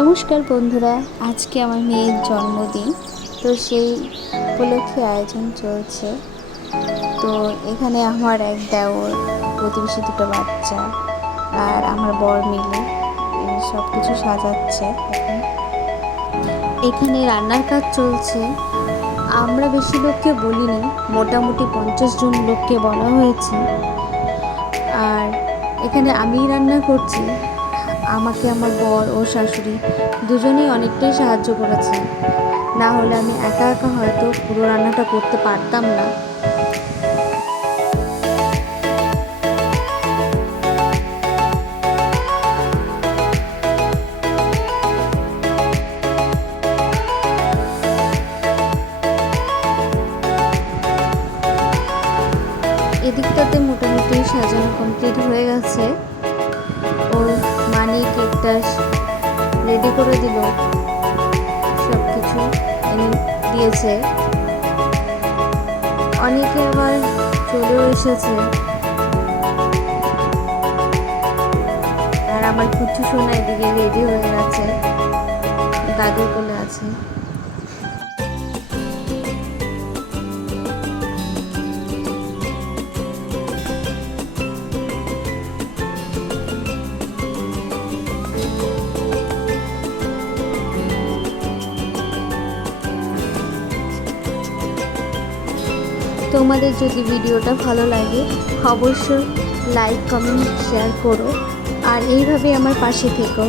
নমস্কার বন্ধুরা, আজকে আমার মেয়ের জন্মদিন, তো সেই উপলক্ষে আয়োজন চলছে। তো এখানে আমার এক দেওর, প্রতিবেশী দুটো বাচ্চা আর আমার বর মিলে সব কিছু সাজাচ্ছে। এখানে রান্নার কাজ চলছে। আমরা বেশি লোককে বলিনি, মোটামুটি 50 জন লোককে বলা হয়েছে। আর এখানে আমিই রান্না করছি। আমাকে আমার বর ও শাশুড়ি দুজনেই অনেকটাই সাহায্য করেছে, না হলে আমি একা একা হয়তো পুরো রান্নাটা করতে পারতাম না। এদিকটাতে মোটামুটি সাজানো কমপ্লিট হয়ে গেছে। ওর মানি কেকটা রেডি করে দিল, সব কিছু এনে দিয়েছে। অনেকে আবার চলেও এসেছে। আর আমার কুচু সোনা এদিকে রেডি হয়ে গেছে, দাদুর কোলে আছে। তোমাদের যদি ভিডিওটা ভালো লাগে অবশ্যই লাইক, কমেন্ট, শেয়ার করো আর এইভাবে আমার পাশে থেকো।